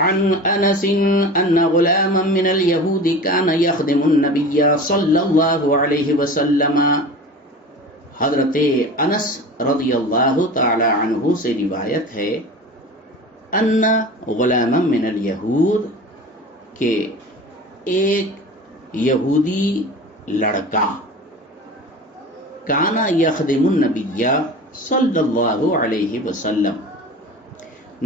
عن انس ان غلاما من اليهود كان يخدم النبي صلی اللہ علیہ وسلم. حضرت انس رضی اللہ تعالی عنہ سے روایت ہے ان غلاما من الیہود کہ ایک یہودی لڑکا کانا یخدم النبی صلی اللہ علیہ وسلم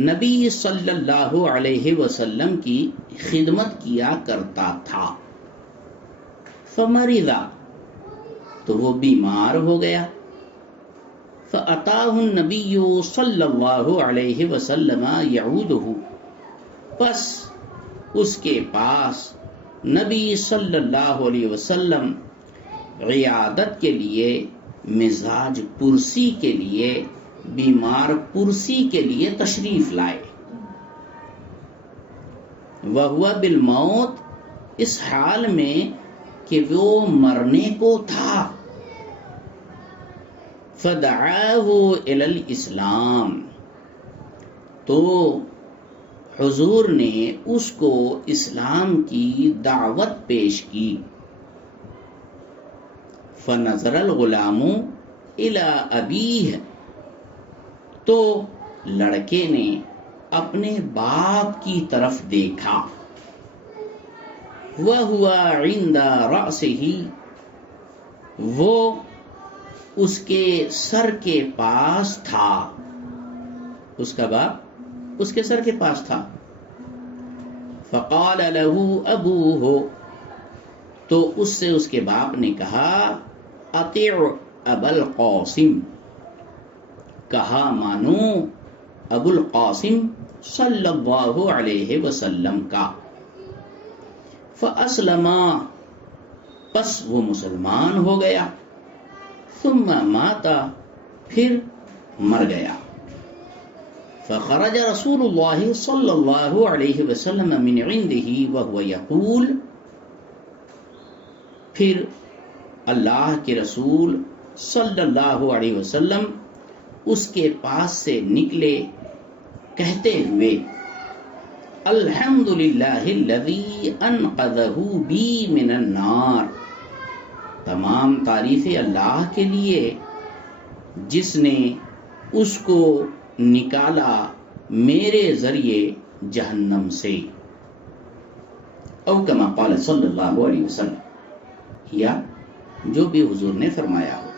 نبی صلی اللہ علیہ وسلم کی خدمت کیا کرتا تھا. فمرضا تو وہ بیمار ہو گیا. فأتاه النبی صلی اللہ علیہ وسلم یعودہ پس اس کے پاس نبی صلی اللہ علیہ وسلم عیادت کے لیے، مزاج پرسی کے لیے، بیمار پرسی کے لیے تشریف لائے. وہو بالموت اس حال میں کہ وہ مرنے کو تھا. فدعاہ الی الاسلام تو حضور نے اس کو اسلام کی دعوت پیش کی. فنظر الغلام الی ابیہ تو لڑکے نے اپنے باپ کی طرف دیکھا. وَهُوَ عِنْدَ رَأْسِهِ وہ اس کے سر کے پاس تھا. اس کا باپ اس کے سر کے پاس تھا. فَقَالَ لَهُ أَبُوهُ تو اس سے اس کے باپ نے کہا اطیع ابا القاسم کہا مانو ابو القاسم صلی اللہ علیہ وسلم کا. فاسلما پس وہ مسلمان ہو گیا. ثم مات پھر مر گیا. فخرج رسول اللہ صلی اللہ علیہ وسلم من عنده وهو یقول پھر اللہ کے رسول صلی اللہ علیہ وسلم اس کے پاس سے نکلے کہتے ہوئے الحمدللہ الذی انقذہ بی من النار تمام تعریف اللہ کے لیے جس نے اس کو نکالا میرے ذریعے جہنم سے. او کما قال صلی اللہ علیہ وسلم یا جو بھی حضور نے فرمایا ہو.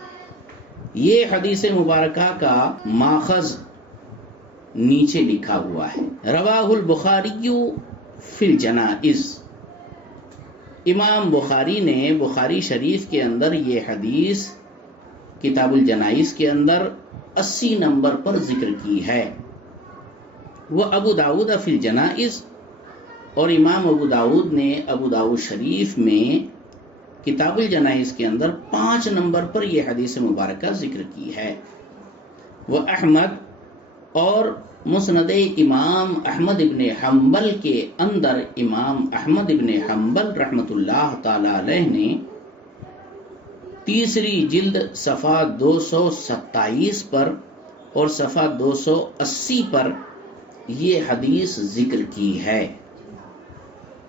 یہ حدیث مبارکہ کا ماخذ نیچے لکھا ہوا ہے. رواہ البخاری فی الجنائز امام بخاری نے بخاری شریف کے اندر یہ حدیث کتاب الجنائز کے اندر 80 نمبر پر ذکر کی ہے. وہ ابو داود فی الجنائز اور امام ابو داود نے ابو داود شریف میں کتاب الجنائز کے اندر 5 نمبر پر یہ حدیث مبارکہ ذکر کی ہے. وہ احمد اور مسند امام احمد ابن حنبل کے اندر امام احمد ابن حنبل رحمۃ اللہ تعالی علیہ نے 3 جلد صفحہ 227 پر اور صفحہ 280 پر یہ حدیث ذکر کی ہے.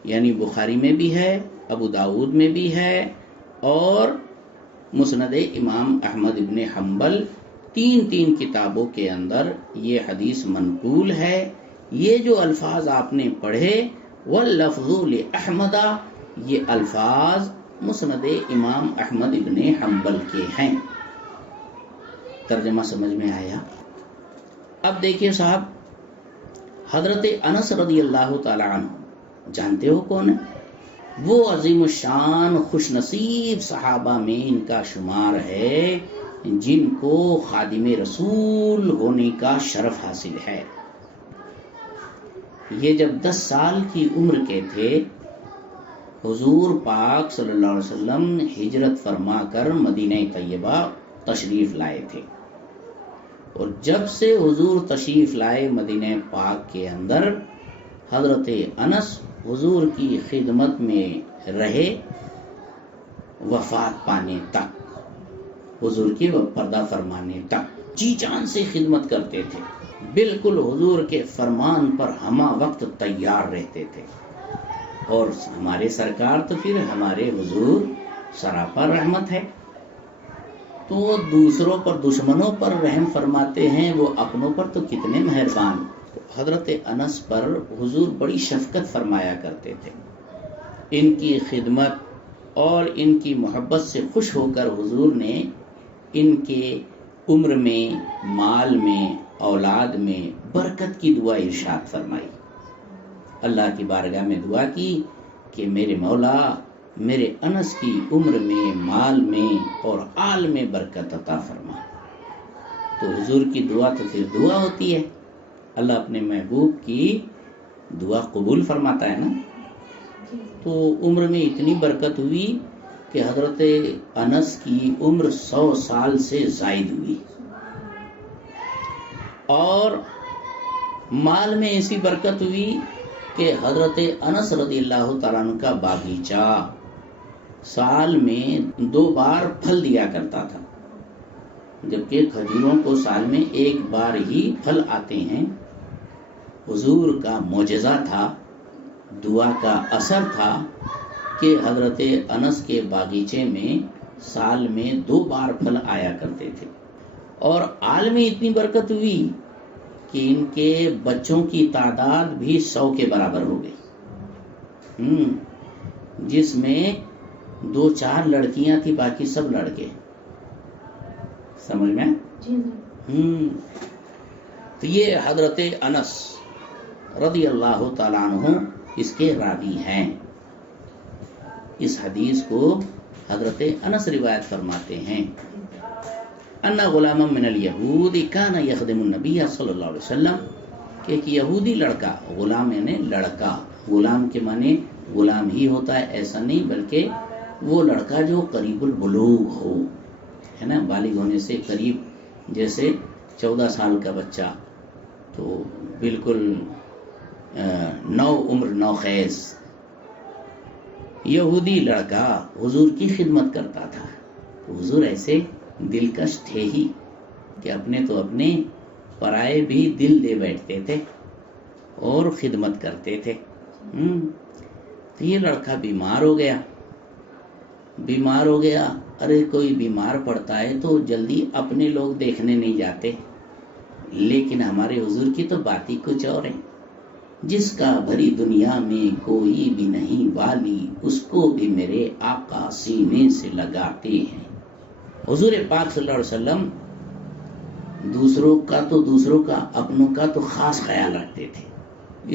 یعنی بخاری میں بھی ہے، ابو داود میں بھی ہے اور مسند امام احمد ابن حنبل 3 کتابوں کے اندر یہ حدیث منقول ہے. یہ جو الفاظ آپ نے پڑھے واللفظ لأحمد یہ الفاظ مسند امام احمد ابن حنبل کے ہیں. ترجمہ سمجھ میں آیا؟ اب دیکھیے صاحب، حضرت انس رضی اللہ تعالی عنہ جانتے ہو کون ہے؟ وہ عظیم الشان خوش نصیب صحابہ میں ان کا شمار ہے جن کو خادم رسول ہونے کا شرف حاصل ہے. یہ جب 10 سال کی عمر کے تھے حضور پاک صلی اللہ علیہ وسلم ہجرت فرما کر مدینہ طیبہ تشریف لائے تھے، اور جب سے حضور تشریف لائے مدینہ پاک کے اندر حضرت انس حضور کی خدمت میں رہے وفات پانے تک، حضور کی پردہ فرمانے تک جی جان سے خدمت کرتے تھے. بالکل حضور کے فرمان پر ہمہ وقت تیار رہتے تھے، اور ہمارے سرکار تو پھر ہمارے حضور سراپا رحمت ہے، تو وہ دوسروں پر دشمنوں پر رحم فرماتے ہیں، وہ اپنوں پر تو کتنے مہربان۔ حضرت انس پر حضور بڑی شفقت فرمایا کرتے تھے، ان کی خدمت اور ان کی محبت سے خوش ہو کر حضور نے ان کے عمر میں، مال میں، اولاد میں برکت کی دعا ارشاد فرمائی۔ اللہ کی بارگاہ میں دعا کی کہ میرے مولا میرے انس کی عمر میں، مال میں اور آل میں برکت عطا فرما۔ تو حضور کی دعا تو پھر دعا ہوتی ہے، اللہ اپنے محبوب کی دعا قبول فرماتا ہے نا۔ تو عمر میں اتنی برکت ہوئی کہ حضرت انس کی عمر 100 سال سے زائد ہوئی، اور مال میں ایسی برکت ہوئی کہ حضرت انس رضی اللہ تعالیٰ عنہ کا باغیچہ سال میں 2 بار پھل دیا کرتا تھا، جبکہ کھجوروں کو سال میں 1 بار ہی پھل آتے ہیں۔ حضور کا معجزہ تھا، دعا کا اثر تھا کہ حضرت انس کے باغیچے میں سال میں 2 بار پھل آیا کرتے تھے، اور آل میں اتنی برکت ہوئی کہ ان کے بچوں کی تعداد بھی 100 کے برابر ہو گئی، جس میں 2-4 لڑکیاں تھی، باقی سب لڑکے۔ سمجھ میں؟ تو یہ حضرت انس رضی اللہ تعالیٰ عنہ اس کے راوی ہیں۔ اس حدیث کو حضرت انس روایت فرماتے ہیں، ان غلاما من الیہود کان یخدم النبی صلی اللہ علیہ وسلم، کہ ایک یہودی لڑکا، غلام یعنی لڑکا، غلام کے معنی غلام ہی ہوتا ہے ایسا نہیں، بلکہ وہ لڑکا جو قریب البلوغ ہو، ہے نا، بالغ ہونے سے قریب، جیسے 14 سال کا بچہ تو بالکل نو عمر، نو خیز، یہودی لڑکا حضور کی خدمت کرتا تھا۔ حضور ایسے دلکش تھے ہی کہ اپنے تو اپنے، پرائے بھی دل دے بیٹھتے تھے اور خدمت کرتے تھے۔ تو یہ لڑکا بیمار ہو گیا، ارے کوئی بیمار پڑتا ہے تو جلدی اپنے لوگ دیکھنے نہیں جاتے، لیکن ہمارے حضور کی تو بات ہی کچھ اور ہے، جس کا بھری دنیا میں کوئی بھی نہیں والی، اس کو بھی میرے آقا سینے سے لگاتے ہیں۔ حضور پاک صلی اللہ علیہ وسلم دوسروں کا اپنوں کا تو خاص خیال رکھتے تھے،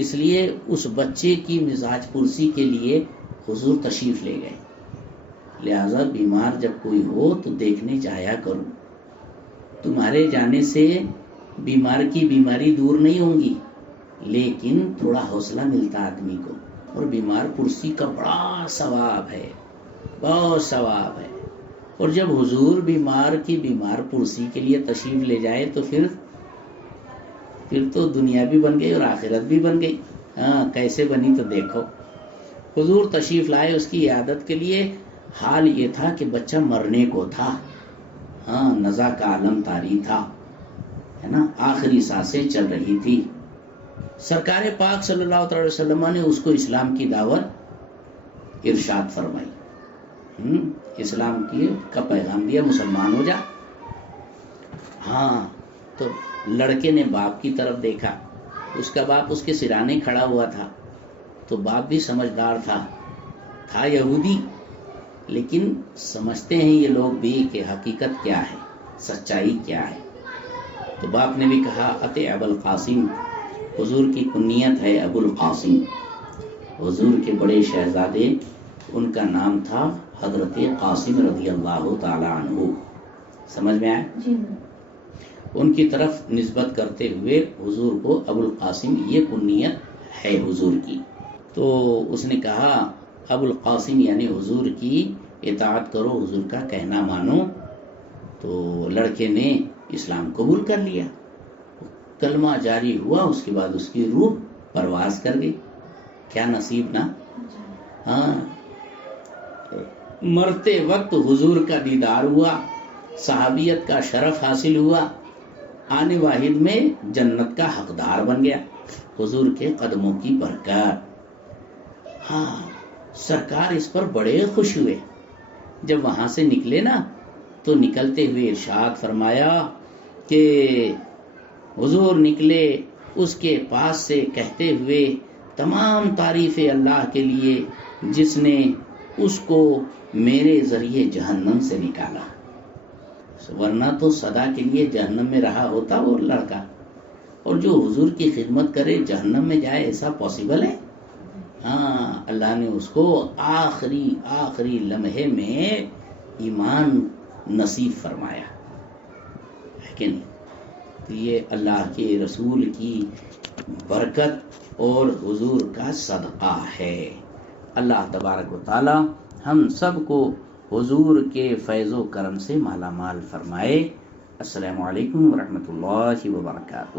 اس لیے اس بچے کی مزاج پرسی کے لیے حضور تشریف لے گئے، لہذا بیمار جب کوئی ہو تو دیکھنے جایا کرو، تمہارے جانے سے بیمار کی بیماری دور نہیں ہوں گی، لیکن تھوڑا حوصلہ ملتا آدمی کو، اور بیمار پرسی کا بڑا ثواب ہے، بہت ثواب ہے۔ اور جب حضور بیمار کی بیمار پرسی کے لیے تشریف لے جائے تو پھر تو دنیا بھی بن گئی اور آخرت بھی بن گئی۔ کیسے بنی تو دیکھو، حضور تشریف لائے اس کی عیادت کے لیے، حال یہ تھا کہ بچہ مرنے کو تھا، نزع کا عالم طاری تھا، ہے نا، آخری سانسیں چل رہی تھی۔ سرکار پاک صلی اللہ علیہ وسلم نے اس کو اسلام کی دعوت ارشاد فرمائی، اسلام کا پیغام دیا، مسلمان ہو جا۔ تو لڑکے نے باپ کی طرف دیکھا، اس کا باپ اس کے سرانے کھڑا ہوا تھا، تو باپ بھی سمجھدار تھا یہودی، لیکن سمجھتے ہیں یہ لوگ بھی کہ حقیقت کیا ہے، سچائی کیا ہے۔ تو باپ نے بھی کہا اتے ابو القاسم، حضور کی کنیت ہے ابو القاسم، حضور کے بڑے شہزادے، ان کا نام تھا حضرت قاسم رضی اللہ تعالی عنہ۔ سمجھ میں آیا؟ جی۔ ان کی طرف نسبت کرتے ہوئے حضور کو ابو القاسم، یہ کنیت ہے حضور کی۔ تو اس نے کہا ابو القاسم یعنی حضور کی اطاعت کرو، حضور کا کہنا مانو۔ تو لڑکے نے اسلام قبول کر لیا، کلمہ جاری ہوا، اس کے بعد اس کی روح پرواز کر گئی۔ کیا نصیب نا۔ مرتے وقت حضور کا دیدار ہوا، صحابیت کا شرف حاصل ہوا، آنے واحد میں جنت کا حقدار بن گیا حضور کے قدموں کی برکت۔ ہاں سرکار اس پر بڑے خوش ہوئے۔ جب وہاں سے نکلے نا تو نکلتے ہوئے ارشاد فرمایا کہ حضور نکلے اس کے پاس سے کہتے ہوئے تمام تعریفیں اللہ کے لیے جس نے اس کو میرے ذریعے جہنم سے نکالا، ورنہ تو سدا کے لیے جہنم میں رہا ہوتا وہ لڑکا، اور جو حضور کی خدمت کرے جہنم میں جائے، ایسا پاسبل ہے؟ ہاں اللہ نے اس کو آخری لمحے میں ایمان نصیب فرمایا ہے کہ نہیں؟ تو یہ اللہ کے رسول کی برکت اور حضور کا صدقہ ہے۔ اللہ تبارک و تعالی ہم سب کو حضور کے فیض و کرم سے مالا مال فرمائے۔ السلام علیکم ورحمۃ اللہ وبرکاتہ۔